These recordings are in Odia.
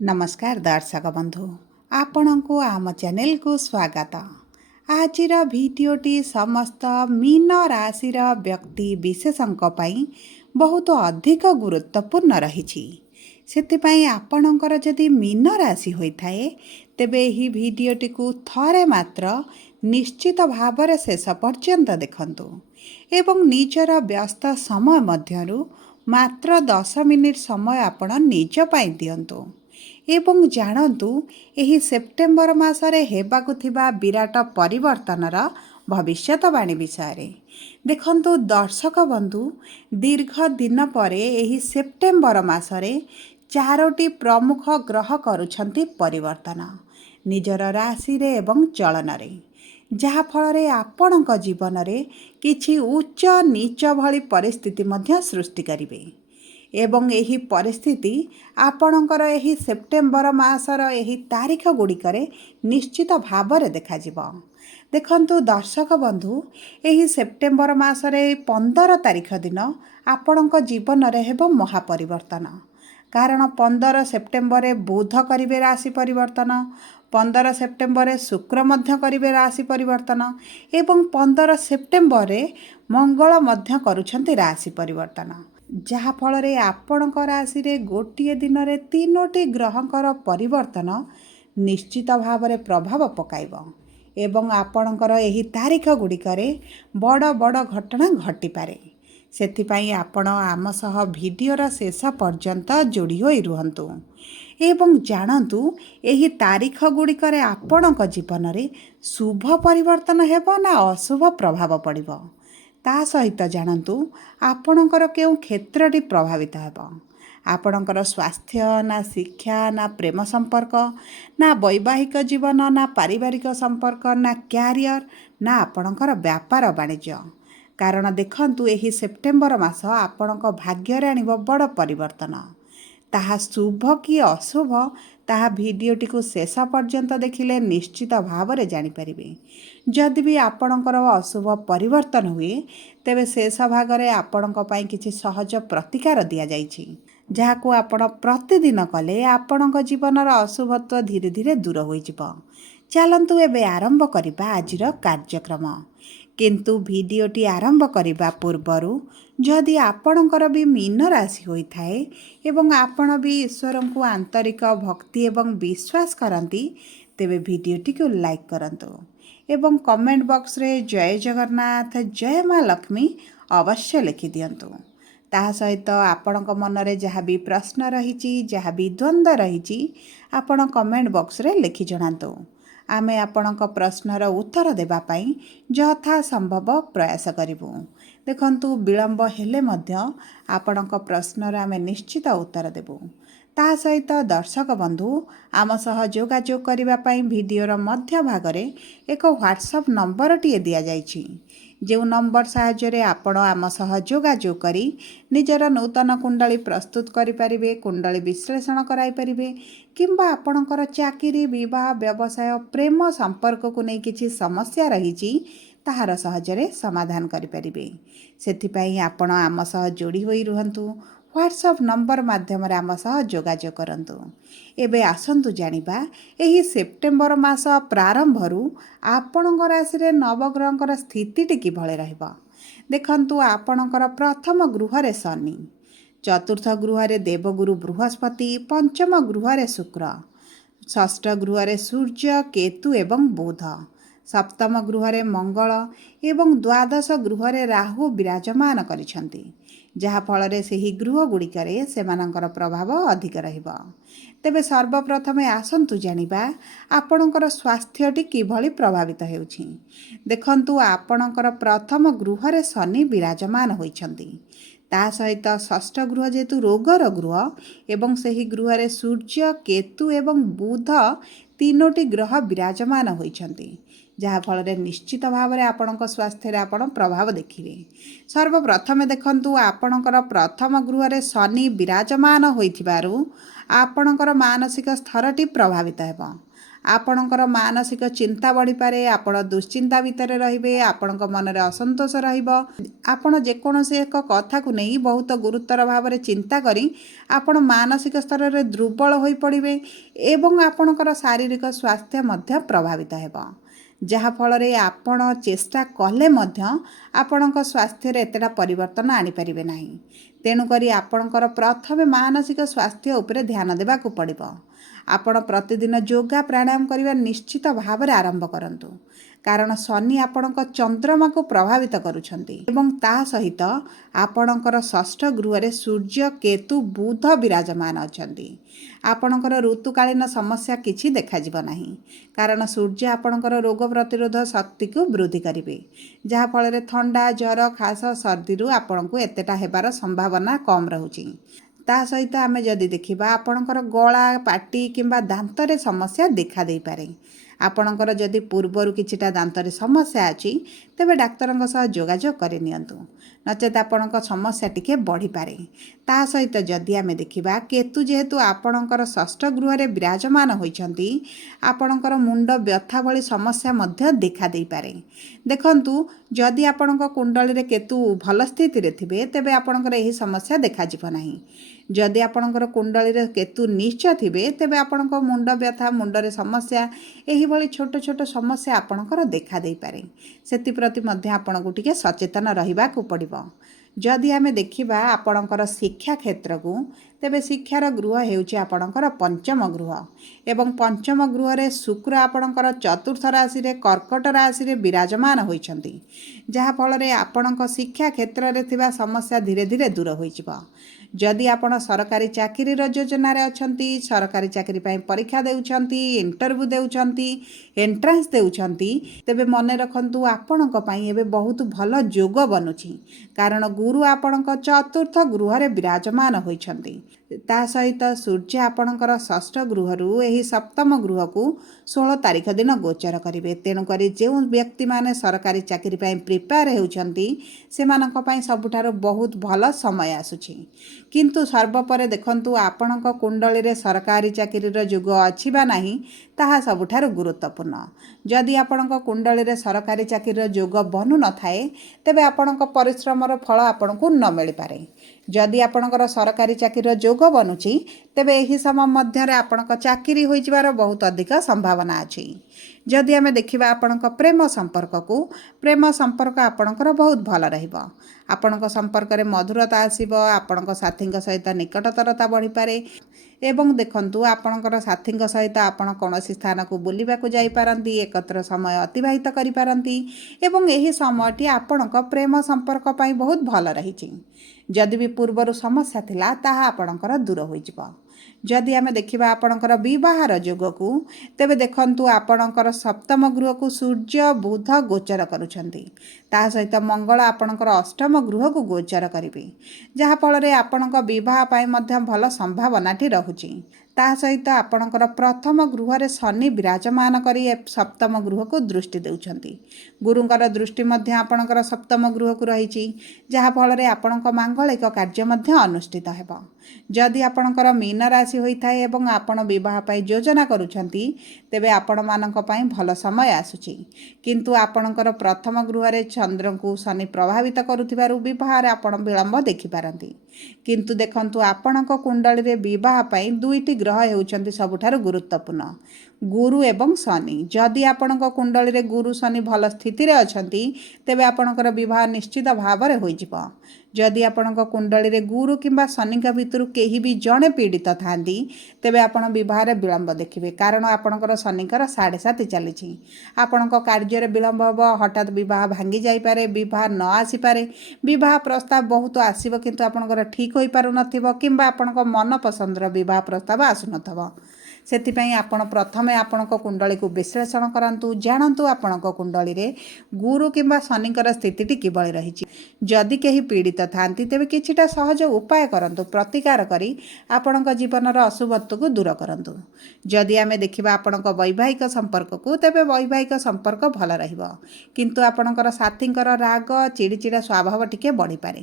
नमस्कार दर्शक बंधु आपण को आम चैनल को स्वागत। आजिर भिडियोटी समस्त मीन राशि व्यक्ति विशेषों बहुत अधिक गुरुत्वपूर्ण रही। से आपणकर जदि मीन राशि होता है तेबे यही भिडियोटी को थरे मात्र निश्चित भाव शेष पर्यंत देखंतु एवं निजर व्यस्त समय मध्यरु मात्र 10 मिनिट समय आपण निज पाई दियंतु एवं जानतु एही सेप्टेम्बर मासरे हेबाकु थिबा विराट परिवर्तनर भविष्यवाणी विषय देखंतु दर्शक बंधु दीर्घ दिन परे एही सेप्टेम्बर मासरे 4टी प्रमुख ग्रह करुछंती परिवर्तन निजर राशि रे एवं चलन रे जहा फल रे आपणक जीवन रे किछि उच्च नीच भली परिस्थिति मध्य सृष्टि करिवे एवं यही परिस्थिति आपणकर यही सेप्टेम्बर मासर यही तारीख गुड़िकरे निश्चित भाव देखा देखंतु दर्शक बंधु यही सेप्टेम्बर मासरे 15 तारीख दिन आपणक जीवन रे हेबो महापरिवर्तन। कारण 15 सेप्टेम्बर बुध करिवे राशि परिवर्तन, 15 सेप्टेम्बर शुक्र मध्य करिवे राशि परिवर्तन एवं 15 सेप्टेम्बर मंगल मध्य करुछंती राशि परिवर्तन। जहा फल रे आपणक राशि रे गोटिए दिन रे 3टी ग्रहंकर परिवर्तन निश्चित भाव रे प्रभाव पकाइब एवं आपणकर एही तारीख गुड़िकरे बड़ बड़ घटना घटी पारे। सेथिपाई आपण आम सह भिडियोर शेष पर्यंत जोड़ी होई रुहंतु एवं जानतु एही तारीख गुड़िकरे आपणक जीवन रे शुभ परिवर्तन हेबो ना अशुभ प्रभाव पड़िबो ता सहित जानतु आपणकर केउ क्षेत्रटी प्रभावित हेबो। आपणकर स्वास्थ्य ना शिक्षा ना प्रेम संपर्क ना वैवाहिक जीवन ना पारिवारिक संपर्क ना क्यारियर ना आपणकर व्यापार वाणिज्य। कारण देखंतु एही सेप्टेम्बर मास आपणक भाग्य रे आनिबो बड़ परिवर्तन ताहा शुभ कि अशुभ ताहा भिडियोटी को शेष पर्यंत देखिले निश्चित भाव रे जानि परिबे। जदि भी आपणकर अशुभ परिवर्तन हुए तेबे शेष भाग रे आपणक पई किछि सहज प्रतिकार दिया जाइछि जहाको आपण प्रतिदिन कले आपणक जीवनर अशुभत्व धीरे धीरे दूर होई जिवो। चलंतु एबे आरंभ करिबा आजिर कार्यक्रम। किंतु भिडियोटी आरंभ करिबा पूर्वरु जदि आपणकर भी मीन राशि होइथाए एवं आपण भी ईश्वर को आंतरिक भक्ति एवं विश्वास करती तेबे भिडियोटी को लाइक करंतु एवं कमेंट बॉक्स रे जय जगन्नाथ जय माँ लक्ष्मी अवश्य लिखि दियंतु। ताहा सहित आपणक मन रे जहाँ भी प्रश्न रही जहाँ भी द्वंद्व रही आपण कमेंट बॉक्स रे लिखि जणांतु। आमे आपणक प्रश्नर उत्तर देबा पाई यथा संभव प्रयास करिबु। देखंतु विलंब हेले मध्य आपणक प्रश्नर आमे निश्चित उत्तर देबु। ता सहित दर्शक बंधु आम सह जोगाजोग करिबा पाई भिडियोर मध्य भागरे एक व्हाट्सएप नंबर टिए दिया जाइछि जो नंबर साहाय्य आपण आम सह जोगाजोग करी निजर नूतन कुंडली प्रस्तुत करि परिबे, कुंडली विश्लेषण कराई परिबे किंबा आपणकर चाकरी विवाह व्यवसाय प्रेम संपर्क को नहीं किछि समस्या रही ताहार सहजरे समाधान करि परिबे। सेथिपाई आपण आम सह जोड़ी होई रुहंतु व्हाट्सएप नंबर माध्यम आम सह जोगाजोग करंतु। एबे आसंतु जानिबा एही सेप्टेम्बर मास प्रारंभरू आपणक राशि रे नवग्रहंकर स्थितिटी किभळे रहइबो। देखंतु आपणकर प्रथम गृह रे शनि, चतुर्थ गृह रे देवगुरु बृहस्पति, पंचम गृह रे शुक्र, षष्ठ गृह रे सूर्य केतु एवं बुध, सप्तम गृह रे मंगल एवं द्वादश गृह रे राहु विराजमान करिसंती जहा फल रे सेही गृह गुड़िकरे सेमानंकर प्रभाव अधिक रहिबो। तेबे सर्वप्रथमे आसंतु जानिबा आपणकर स्वास्थ्यटी किभଳି प्रभावित हेउछि। देखंतु आपणकर प्रथम गृह रे शनि विराजमान होइछंती ता सहित षष्ठ गृह जेतु रोगर गृह एवं सेही गृह रे सूर्य केतु एवं बुध 3टी ग्रह विराजमान होइछंती ଯାହାଫଳରେ ନିଶ୍ଚିତ ଭାବରେ ଆପଣଙ୍କ ସ୍ୱାସ୍ଥ୍ୟରେ ଆପଣ ପ୍ରଭାବ ଦେଖିବେ। ସର୍ବପ୍ରଥମେ ଦେଖନ୍ତୁ, ଆପଣଙ୍କର ପ୍ରଥମ ଗୃହରେ ଶନି ବିରାଜମାନ ହୋଇଥିବାରୁ ଆପଣଙ୍କର ମାନସିକ ସ୍ତରଟି ପ୍ରଭାବିତ ହେବ। ଆପଣଙ୍କର ମାନସିକ ଚିନ୍ତା ବଢ଼ିପାରେ, ଆପଣ ଦୁଶ୍ଚିନ୍ତା ଭିତରେ ରହିବେ, ଆପଣଙ୍କ ମନରେ ଅସନ୍ତୋଷ ରହିବ। ଆପଣ ଯେକୌଣସି ଏକ କଥାକୁ ନେଇ ବହୁତ ଗୁରୁତର ଭାବରେ ଚିନ୍ତା କରି ଆପଣ ମାନସିକ ସ୍ତରରେ ଦୁର୍ବଳ ହୋଇପଡ଼ିବେ ଏବଂ ଆପଣଙ୍କର ଶାରୀରିକ ସ୍ୱାସ୍ଥ୍ୟ ମଧ୍ୟ ପ୍ରଭାବିତ ହେବ। ଯାହାଫଳରେ ଆପଣ ଚେଷ୍ଟା କଲେ ମଧ୍ୟ ଆପଣଙ୍କ ସ୍ୱାସ୍ଥ୍ୟରେ ଏତେଟା ପରିବର୍ତ୍ତନ ଆଣିପାରିବେ ନାହିଁ। ତେଣୁକରି ଆପଣଙ୍କର ପ୍ରଥମେ ମାନସିକ ସ୍ୱାସ୍ଥ୍ୟ ଉପରେ ଧ୍ୟାନ ଦେବାକୁ ପଡ଼ିବ। ଆପଣ ପ୍ରତିଦିନ ଯୋଗ ପ୍ରାଣାୟାମ କରିବା ନିଶ୍ଚିତ ଭାବରେ ଆରମ୍ଭ କରନ୍ତୁ, କାରଣ ଶନି ଆପଣଙ୍କ ଚନ୍ଦ୍ରମାକୁ ପ୍ରଭାବିତ କରୁଛନ୍ତି ଏବଂ ତା ସହିତ ଆପଣଙ୍କର ଷଷ୍ଠ ଗୃହରେ ସୂର୍ଯ୍ୟ, କେତୁ, ବୁଧ ବିରାଜମାନ ଅଛନ୍ତି। ଆପଣଙ୍କର ଋତୁକାଳୀନ ସମସ୍ୟା କିଛି ଦେଖାଯିବ ନାହିଁ, କାରଣ ସୂର୍ଯ୍ୟ ଆପଣଙ୍କର ରୋଗ ପ୍ରତିରୋଧ ଶକ୍ତିକୁ ବୃଦ୍ଧି କରିବେ, ଯାହାଫଳରେ ଥଣ୍ଡା, ଜ୍ୱର, ଖାସ, ସର୍ଦ୍ଦିରୁ ଆପଣଙ୍କୁ ଏତେଟା ହେବାର ସମ୍ଭାବନା କମ୍ ରହୁଛି। ତା ସହିତ ଆମେ ଯଦି ଦେଖିବା, ଆପଣଙ୍କର ଗଳା, ପାଟି କିମ୍ବା ଦାନ୍ତରେ ସମସ୍ୟା ଦେଖା ଦେଇପାରେ। ଆପଣଙ୍କର ଯଦି ପୂର୍ବରୁ କିଛିଟା ଦାନ୍ତରେ ସମସ୍ୟା ଅଛି, ତେବେ ଡାକ୍ତରଙ୍କ ସହ ଯୋଗାଯୋଗ କରିନିଅନ୍ତୁ, ନଚେତ୍ ଆପଣଙ୍କ ସମସ୍ୟା ଟିକେ ବଢ଼ିପାରେ। ତା ସହିତ ଯଦି ଆମେ ଦେଖିବା, କେତୁ ଯେହେତୁ ଆପଣଙ୍କର ଷଷ୍ଠ ଗୃହରେ ବିରାଜମାନ ହୋଇଛନ୍ତି, ଆପଣଙ୍କର ମୁଣ୍ଡ ବ୍ୟଥା ଭଳି ସମସ୍ୟା ମଧ୍ୟ ଦେଖା ଦେଇପାରେ। ଦେଖନ୍ତୁ, ଯଦି ଆପଣଙ୍କ କୁଣ୍ଡଳୀରେ କେତୁ ଭଲ ସ୍ଥିତିରେ ଥିବେ, ତେବେ ଆପଣଙ୍କର ଏହି ସମସ୍ୟା ଦେଖାଯିବ ନାହିଁ। ଯଦି ଆପଣଙ୍କର କୁଣ୍ଡଳୀରେ କେତୁ ନୀଚ ଥିବେ, ତେବେ ଆପଣଙ୍କ ମୁଣ୍ଡ ବ୍ୟଥା, ମୁଣ୍ଡରେ ସମସ୍ୟା, ଏହିଭଳି ଛୋଟ ଛୋଟ ସମସ୍ୟା ଆପଣଙ୍କର ଦେଖା ଦେଇପାରେ। ସେଥିପ୍ରତି ମଧ୍ୟ ଆପଣଙ୍କୁ ଟିକେ ସଚେତନ ରହିବାକୁ ପଡ଼ିବ। ଯଦି ଆମେ ଦେଖିବା ଆପଣଙ୍କର ଶିକ୍ଷା କ୍ଷେତ୍ରକୁ, ତେବେ ଶିକ୍ଷାର ଗୃହ ହେଉଛି ଆପଣଙ୍କର ପଞ୍ଚମ ଗୃହ ଏବଂ ପଞ୍ଚମ ଗୃହରେ ଶୁକ୍ର ଆପଣଙ୍କର ଚତୁର୍ଥ ରାଶିରେ କର୍କଟ ରାଶିରେ ବିରାଜମାନ ହୋଇଛନ୍ତି, ଯାହାଫଳରେ ଆପଣଙ୍କ ଶିକ୍ଷା କ୍ଷେତ୍ରରେ ଥିବା ସମସ୍ୟା ଧୀରେ ଧୀରେ ଦୂର ହୋଇଯିବ। ଯଦି ଆପଣ ସରକାରୀ ଚାକିରିର ଯୋଜନାରେ ଅଛନ୍ତି, ସରକାରୀ ଚାକିରି ପାଇଁ ପରୀକ୍ଷା ଦେଉଛନ୍ତି, ଇଣ୍ଟରଭ୍ୟୁ ଦେଉଛନ୍ତି, ଏଣ୍ଟ୍ରାନ୍ସ ଦେଉଛନ୍ତି, ତେବେ ମନେ ରଖନ୍ତୁ, ଆପଣଙ୍କ ପାଇଁ ଏବେ ବହୁତ ଭଲ ଯୋଗ ବନୁଛି, କାରଣ ଗୁରୁ ଆପଣଙ୍କ ଚତୁର୍ଥ ଗୃହରେ ବିରାଜମାନ ହୋଇଛନ୍ତି। ତା ସହିତ ସୂର୍ଯ୍ୟ ଆପଣଙ୍କର ଷଷ୍ଠ ଗୃହରୁ ଏହି ସପ୍ତମ ଗୃହକୁ 16 ତାରିଖ ଦିନ ଗୋଚର କରିବେ। ତେଣୁକରି ଯେଉଁ ବ୍ୟକ୍ତିମାନେ ସରକାରୀ ଚାକିରି ପାଇଁ ପ୍ରିପେୟାର ହେଉଛନ୍ତି, ସେମାନଙ୍କ ପାଇଁ ସବୁଠାରୁ ବହୁତ ଭଲ ସମୟ ଆସୁଛି। କିନ୍ତୁ ସର୍ବୋପରେ ଦେଖନ୍ତୁ, ଆପଣଙ୍କ କୁଣ୍ଡଳୀରେ ସରକାରୀ ଚାକିରିର ଯୋଗ ଅଛି ବା ନାହିଁ, ତାହା ସବୁଠାରୁ ଗୁରୁତ୍ୱପୂର୍ଣ୍ଣ। ଯଦି ଆପଣଙ୍କ କୁଣ୍ଡଳୀରେ ସରକାରୀ ଚାକିରିର ଯୋଗ ବନୁନଥାଏ, ତେବେ ଆପଣଙ୍କ ପରିଶ୍ରମର ଫଳ ଆପଣଙ୍କୁ ନ ମିଳିପାରେ। ଯଦି ଆପଣଙ୍କର ସରକାରୀ ଚାକିରିର ଯୋଗ ବନୁଛି, ତେବେ ଏହି ସମୟ ମଧ୍ୟରେ ଆପଣଙ୍କ ଚାକିରି ହୋଇଯିବାର ବହୁତ ଅଧିକ ସମ୍ଭାବନା ଅଛି। ଯଦି ଆମେ ଦେଖିବା ଆପଣଙ୍କ ପ୍ରେମ ସମ୍ପର୍କକୁ, ପ୍ରେମ ସମ୍ପର୍କ ଆପଣଙ୍କର ବହୁତ ଭଲ ରହିବ। ଆପଣଙ୍କ ସମ୍ପର୍କରେ ମଧୁରତା ଆସିବ, ଆପଣଙ୍କ ସାଥୀଙ୍କ ସହିତ ନିକଟତରତା ବଢ଼ିପାରେ ଏବଂ ଦେଖନ୍ତୁ, ଆପଣଙ୍କର ସାଥୀଙ୍କ ସହିତ ଆପଣ କୌଣସି ସ୍ଥାନକୁ ବୁଲିବାକୁ ଯାଇପାରନ୍ତି, ଏକତ୍ର ସମୟ ଅତିବାହିତ କରିପାରନ୍ତି ଏବଂ ଏହି ସମୟଟି ଆପଣଙ୍କ ପ୍ରେମ ସମ୍ପର୍କ ପାଇଁ ବହୁତ ଭଲ ରହିଛି। ଯଦି ବି ପୂର୍ବରୁ ସମସ୍ୟା ଥିଲା, ତାହା ଆପଣଙ୍କର ଦୂର ହୋଇଯିବ। ଯଦି ଆମେ ଦେଖିବା ଆପଣଙ୍କର ବିବାହର ଯୋଗକୁ, ତେବେ ଦେଖନ୍ତୁ, ଆପଣଙ୍କର ସପ୍ତମ ଗୃହକୁ ସୂର୍ଯ୍ୟ, ବୁଧ ଗୋଚର କରୁଛନ୍ତି। ତା ସହିତ ମଙ୍ଗଳ ଆପଣଙ୍କର ଅଷ୍ଟମ ଗୃହକୁ ଗୋଚର କରିବେ, ଯାହାଫଳରେ ଆପଣଙ୍କ ବିବାହ ପାଇଁ ମଧ୍ୟ ଭଲ ସମ୍ଭାବନାଟି ରହୁଛି। ତା ସହିତ ଆପଣଙ୍କର ପ୍ରଥମ ଗୃହରେ ଶନି ବିରାଜମାନ କରି ସପ୍ତମ ଗୃହକୁ ଦୃଷ୍ଟି ଦେଉଛନ୍ତି। ଗୁରୁଙ୍କର ଦୃଷ୍ଟି ମଧ୍ୟ ଆପଣଙ୍କର ସପ୍ତମ ଗୃହକୁ ରହିଛି, ଯାହାଫଳରେ ଆପଣଙ୍କ ମାଙ୍ଗଳିକ କାର୍ଯ୍ୟ ମଧ୍ୟ ଅନୁଷ୍ଠିତ ହେବ। ଯଦି ଆପଣଙ୍କର ମୀନ ରାଶି ହୋଇଥାଏ ଏବଂ ଆପଣ ବିବାହ ପାଇଁ ଯୋଜନା କରୁଛନ୍ତି, ତେବେ ଆପଣମାନଙ୍କ ପାଇଁ ଭଲ ସମୟ ଆସୁଛି। କିନ୍ତୁ ଆପଣଙ୍କର ପ୍ରଥମ ଗୃହରେ ଚନ୍ଦ୍ରଙ୍କୁ ଶନି ପ୍ରଭାବିତ କରୁଥିବାରୁ ବିବାହରେ ଆପଣ ବିଳମ୍ବ ଦେଖିପାରନ୍ତି। କିନ୍ତୁ ଦେଖନ୍ତୁ, ଆପଣଙ୍କ କୁଣ୍ଡଳୀରେ ବିବାହ ପାଇଁ ଦୁଇଟି ଗ୍ରହ ହେଉଛନ୍ତି ସବୁଠାରୁ ଗୁରୁତ୍ୱପୂର୍ଣ୍ଣ, ଗୁରୁ ଏବଂ ଶନି। ଯଦି ଆପଣଙ୍କ କୁଣ୍ଡଳୀରେ ଗୁରୁ ଶନି ଭଲ ସ୍ଥିତିରେ ଅଛନ୍ତି, ତେବେ ଆପଣଙ୍କର ବିବାହ ନିଶ୍ଚିତ ଭାବରେ ହୋଇଯିବ। ଯଦି ଆପଣଙ୍କ କୁଣ୍ଡଳୀରେ ଗୁରୁ କିମ୍ବା ଶନିଙ୍କ ଭିତରୁ କେହି ବି ଜଣେ ପୀଡ଼ିତ ଥାନ୍ତି, ତେବେ ଆପଣ ବିବାହରେ ବିଳମ୍ବ ଦେଖିବେ, କାରଣ ଆପଣଙ୍କର ଶନିଙ୍କର 7.5 ଚାଲିଛି। ଆପଣଙ୍କ କାର୍ଯ୍ୟରେ ବିଳମ୍ବ ହେବ, ହଠାତ୍ ବିବାହ ଭାଙ୍ଗି ଯାଇପାରେ, ବିବାହ ନ ଆସିପାରେ, ବିବାହ ପ୍ରସ୍ତାବ ବହୁତ ଆସିବ କିନ୍ତୁ ଆପଣଙ୍କର ଠିକ୍ ହୋଇପାରୁନଥିବ କିମ୍ବା ଆପଣଙ୍କ ମନ ପସନ୍ଦର ବିବାହ ପ୍ରସ୍ତାବ ଆସୁନଥିବ। ସେଥିପାଇଁ ଆପଣ ପ୍ରଥମେ ଆପଣଙ୍କ କୁଣ୍ଡଳୀକୁ ବିଶ୍ଳେଷଣ କରନ୍ତୁ, ଜାଣନ୍ତୁ ଆପଣଙ୍କ କୁଣ୍ଡଳୀରେ ଗୁରୁ କିମ୍ବା ଶନିଙ୍କର ସ୍ଥିତିଟି କିଭଳି ରହିଛି। ଯଦି କେହି ପୀଡ଼ିତ ଥାନ୍ତି ତେବେ କିଛିଟା ସହଜ ଉପାୟ କରନ୍ତୁ, ପ୍ରତିକାର କରି ଆପଣଙ୍କ ଜୀବନର ଅଶୁଭତ୍ୱକୁ ଦୂର କରନ୍ତୁ। ଯଦି ଆମେ ଦେଖିବା ଆପଣଙ୍କ ବୈବାହିକ ସମ୍ପର୍କକୁ, ତେବେ ବୈବାହିକ ସମ୍ପର୍କ ଭଲ ରହିବ, କିନ୍ତୁ ଆପଣଙ୍କର ସାଥୀଙ୍କର ରାଗ ଚିଡ଼ିଚିଡ଼ା ସ୍ୱଭାବ ଟିକେ ବଢ଼ିପାରେ।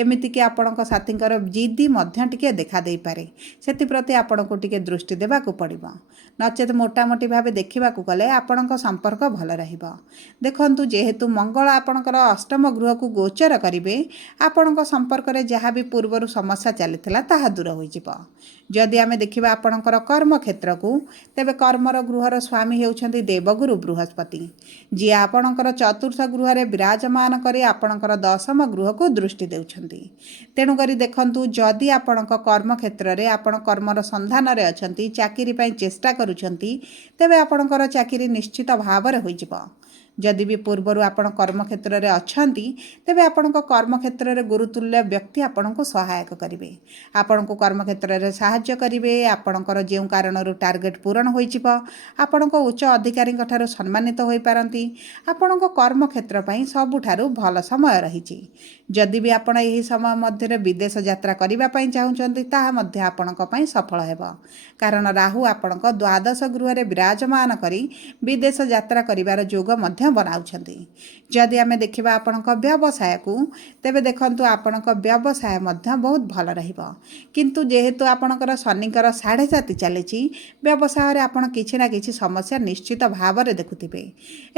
ଏମିତିକି ଆପଣଙ୍କ ସାଥୀଙ୍କର ଜିଦି ମଧ୍ୟ ଟିକେ ଦେଖାଦେଇପାରେ। ସେଥିପ୍ରତି ଆପଣଙ୍କୁ ଟିକେ ଦୃଷ୍ଟି ଦେବାକୁ ପଡ଼ିବ। ନଚେତ୍ ମୋଟାମୋଟି ଭାବେ ଦେଖିବାକୁ ଗଲେ ଆପଣଙ୍କ ସମ୍ପର୍କ ଭଲ ରହିବ। ଦେଖନ୍ତୁ, ଯେହେତୁ ମଙ୍ଗଳ ଆପଣଙ୍କର ଅଷ୍ଟମ ଗୃହକୁ ଗୋଚର କରିବେ, ଆପଣଙ୍କ ସମ୍ପର୍କରେ ଯାହା ବି ପୂର୍ବରୁ ସମସ୍ୟା ଚାଲିଥିଲା ତାହା ଦୂର ହୋଇଯିବ। ଯଦି ଆମେ ଦେଖିବା ଆପଣଙ୍କର କର୍ମକ୍ଷେତ୍ରକୁ, ତେବେ କର୍ମର ଗୃହର ସ୍ୱାମୀ ହେଉଛନ୍ତି ଦେବଗୁରୁ ବୃହସ୍ପତି, ଯିଏ ଆପଣଙ୍କର ଚତୁର୍ଥ ଗୃହରେ ବିରାଜମାନ କରି ଆପଣଙ୍କର ଦଶମ ଗୃହକୁ ଦୃଷ୍ଟି ଦେଉଛନ୍ତି। ତେଣୁକରି ଦେଖନ୍ତୁ, ଯଦି ଆପଣଙ୍କ କର୍ମକ୍ଷେତ୍ରରେ ଆପଣ କର୍ମର ସନ୍ଧାନରେ ଅଛନ୍ତି, ଚାକିରି ପାଇଁ ଚେଷ୍ଟା କରୁଛନ୍ତି, ତେବେ ଆପଣଙ୍କର ଚାକିରି ନିଶ୍ଚିତ ଭାବରେ ହୋଇଯିବ। ଯଦି ବି ପୂର୍ବରୁ ଆପଣ କର୍ମକ୍ଷେତ୍ରରେ ଅଛନ୍ତି, ତେବେ ଆପଣଙ୍କ କର୍ମକ୍ଷେତ୍ରରେ ଗୁରୁତୁଲ୍ୟ ବ୍ୟକ୍ତି ଆପଣଙ୍କୁ ସହାୟକ କରିବେ, ଆପଣଙ୍କୁ କର୍ମକ୍ଷେତ୍ରରେ ସାହାଯ୍ୟ କରିବେ। ଆପଣଙ୍କର ଯେଉଁ କାରଣରୁ ଟାର୍ଗେଟ୍ ପୂରଣ ହୋଇଯିବ, ଆପଣଙ୍କ ଉଚ୍ଚ ଅଧିକାରୀଙ୍କ ଠାରୁ ସମ୍ମାନିତ ହୋଇପାରନ୍ତି। ଆପଣଙ୍କ କର୍ମକ୍ଷେତ୍ର ପାଇଁ ସବୁଠାରୁ ଭଲ ସମୟ ରହିଛି। ଯଦି ବି ଆପଣ ଏହି ସମୟ ମଧ୍ୟରେ ବିଦେଶ ଯାତ୍ରା କରିବା ପାଇଁ ଚାହୁଁଛନ୍ତି, ତାହା ମଧ୍ୟ ଆପଣଙ୍କ ପାଇଁ ସଫଳ ହେବ, କାରଣ ରାହୁ ଆପଣଙ୍କ ଦ୍ୱାଦଶ ଗୃହରେ ବିରାଜମାନ କରି ବିଦେଶ ଯାତ୍ରା କରିବାର ଯୋଗ ମଧ୍ୟ ବନାଉଛନ୍ତି। ଯଦି ଆମେ ଦେଖିବା ଆପଣଙ୍କ ବ୍ୟବସାୟକୁ, ତେବେ ଦେଖନ୍ତୁ ଆପଣଙ୍କ ବ୍ୟବସାୟ ମଧ୍ୟ ବହୁତ ଭଲ ରହିବ, କିନ୍ତୁ ଯେହେତୁ ଆପଣଙ୍କର ଶନିଙ୍କର 7.5 ଚାଲିଛି, ବ୍ୟବସାୟରେ ଆପଣ କିଛି ନା କିଛି ସମସ୍ୟା ନିଶ୍ଚିତ ଭାବରେ ଦେଖୁଥିବେ।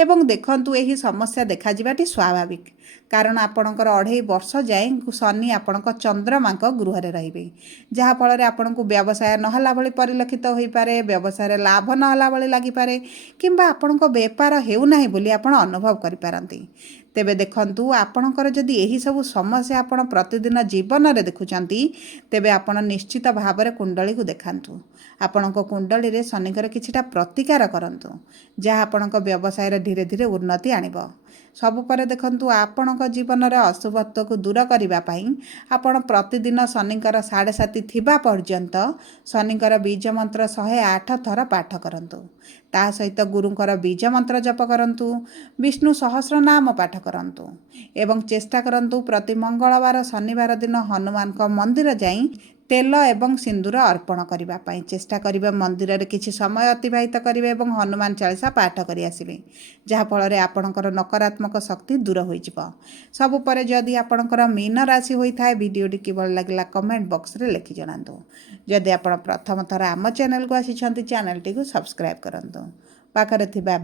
ଏବଂ ଦେଖନ୍ତୁ, ଏହି ସମସ୍ୟା ଦେଖାଯିବାଟି ସ୍ୱାଭାବିକ, କାରଣ ଆପଣଙ୍କର 2.5 ବର୍ଷ ଯାଏଁ ଶନି ଆପଣଙ୍କ ଚନ୍ଦ୍ରମାଙ୍କ ଗୃହରେ ରହିବେ, ଯାହାଫଳରେ ଆପଣଙ୍କୁ ବ୍ୟବସାୟ ନହେଲା ଭଳି ପରିଲକ୍ଷିତ ହୋଇପାରେ, ବ୍ୟବସାୟରେ ଲାଭ ନହେଲା ଭଳି ଲାଗିପାରେ, କିମ୍ବା ଆପଣଙ୍କ ବେପାର ହେଉନାହିଁ ବୋଲି ଆପଣ ଅନୁଭବ କରିପାରନ୍ତି। ତେବେ ଦେଖନ୍ତୁ, ଆପଣଙ୍କର ଯଦି ଏହିସବୁ ସମସ୍ୟା ଆପଣ ପ୍ରତିଦିନ ଜୀବନରେ ଦେଖୁଛନ୍ତି, ତେବେ ଆପଣ ନିଶ୍ଚିତ ଭାବରେ କୁଣ୍ଡଳୀକୁ ଦେଖାନ୍ତୁ। ଆପଣଙ୍କ କୁଣ୍ଡଳୀରେ ଶନିଙ୍କର କିଛିଟା ପ୍ରତିକାର କରନ୍ତୁ, ଯାହା ଆପଣଙ୍କ ବ୍ୟବସାୟରେ ଧୀରେ ଧୀରେ ଉନ୍ନତି ଆଣିବ। ସବୁ ପରେ ଦେଖନ୍ତୁ, ଆପଣଙ୍କ ଜୀବନର ଅଶୁଭତ୍ୱକୁ ଦୂର କରିବା ପାଇଁ ଆପଣ ପ୍ରତିଦିନ ଶନିଙ୍କର 7.5 ଥିବା ପର୍ଯ୍ୟନ୍ତ ଶନିଙ୍କର ବୀଜ ମନ୍ତ୍ର 108 ଥର ପାଠ କରନ୍ତୁ। ତା ସହିତ ଗୁରୁଙ୍କର ବୀଜ ମନ୍ତ୍ର ଜପ କରନ୍ତୁ, ବିଷ୍ଣୁ ସହସ୍ରନାମ ପାଠ କରନ୍ତୁ ଏବଂ ଚେଷ୍ଟା କରନ୍ତୁ ପ୍ରତି ମଙ୍ଗଳବାର ଶନିବାର ଦିନ ହନୁମାନଙ୍କ ମନ୍ଦିର ଯାଇ ତେଲ ଏବଂ ସିନ୍ଦୁର ଅର୍ପଣ କରିବା ପାଇଁ ଚେଷ୍ଟା କରିବେ। ମନ୍ଦିରରେ କିଛି ସମୟ ଅତିବାହିତ କରିବେ ଏବଂ ହନୁମାନ ଚାଳିଶା ପାଠ କରି ଆସିବେ, ଯାହାଫଳରେ ଆପଣଙ୍କର ନକାରାତ୍ମକ ଶକ୍ତି ଦୂର ହୋଇଯିବ। ସବୁ ପରେ ଯଦି ଆପଣଙ୍କର ମୀନ ରାଶି ହୋଇଥାଏ, ଭିଡ଼ିଓଟି କିଭଳି ଲାଗିଲା କମେଣ୍ଟ ବକ୍ସରେ ଲେଖି ଜଣାନ୍ତୁ। ଯଦି ଆପଣ ପ୍ରଥମ ଥର ଆମ ଚ୍ୟାନେଲକୁ ଆସିଛନ୍ତି, ଚ୍ୟାନେଲଟିକୁ ସବସ୍କ୍ରାଇବ୍ କରନ୍ତୁ। ପାଖରେ ଥିବା